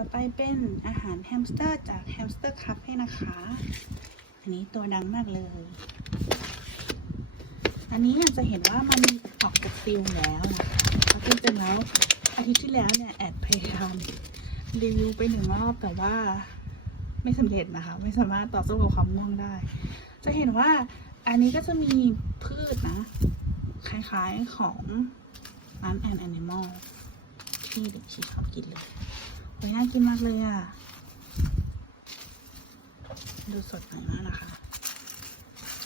ต่อไปเป็นอาหารแฮมสเตอร์จากแฮมสเตอร์คัพให้นะคะ อันนี้ตัวดังมากเลย อันนี้จะเห็นว่ามันออกจากซิลแล้วนะคะเพราะจริงๆแล้วอาทิตย์ที่แล้วเนี่ยแอดพยายามรีวิวไปหนึ่งรอบแต่ว่าไม่สำเร็จนะคะ ไม่สามารถต่อสู้กับความง่วงได้ จะเห็นว่าอันนี้ก็จะมีพืชนะ คล้ายๆของร้านแอนแอนิมอลที่เด็กชีชอบกินเลย โอ้ยน่ากินมากเลยอะ ดูสดใหน่มากนะคะ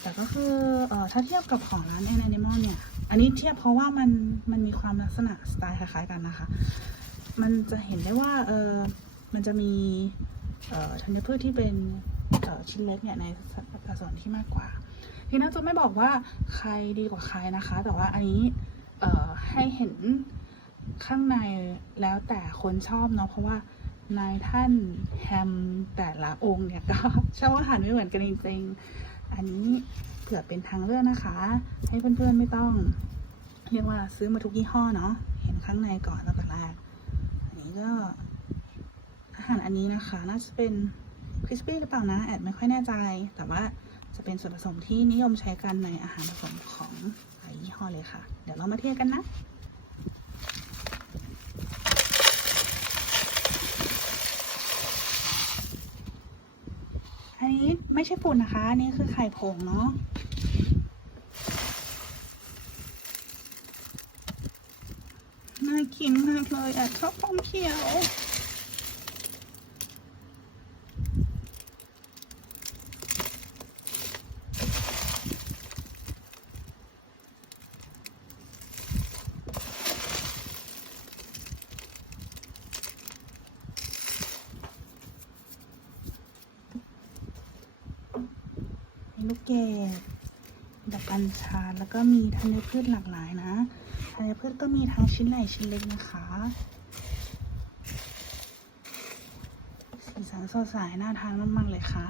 แต่ก็คือเอ่อถ้าเทียบกับของร้านแอนแอนิมอลเนี่ย อันนี้เทียบเพราะว่ามันมันมีความลักษณะสไตล์คล้ายๆกันนะคะ มันจะเห็นได้ว่าเออมันจะมีเอ่อธัญพืชที่เป็นเอ่อชิ้นเล็กเนี่ยในสัดส่วนที่มากกว่า ทีน่าจะไม่บอกว่าใครดีกว่าใครนะคะ แต่ว่าอันนี้เอ่อให้เห็น ข้างในแล้วแต่คนชอบเนาะเพราะว่านายท่านแฮมแต่ละองค์เนี่ยก็ชอบอาหารไม่เหมือนกันจริงๆอันนี้เผื่อเป็นทางเลือกนะคะ ให้เพื่อนๆไม่ต้อง เรียกว่าซื้อมาทุกยี่ห้อเนาะเห็นข้างในก่อนตั้งแต่แรกอันนี้ก็อาหารอันนี้นะคะ น่าจะเป็นคริสปี้หรือเปล่านะแอดไม่ค่อยแน่ใจ แต่ว่าจะเป็นส่วนผสมที่นิยมใช้กันในอาหารผสมของหลายยี่ห้อเลยค่ะ เดี๋ยวเรามาเทียบกันนะ อันนี้ไม่ใช่ฝุ่นนะคะ อันนี้คือไข่ผงเนาะน่ากินมากเลยอะชอบความเขียว ลูกเกดดอกกัญชาแล้วก็มีธัญพืชหลากหลายนะธัญพืชก็มีทั้งชิ้นใหญ่ชิ้นเล็กนะคะ สีสันสดใสน่าทานมากๆเลยค่ะ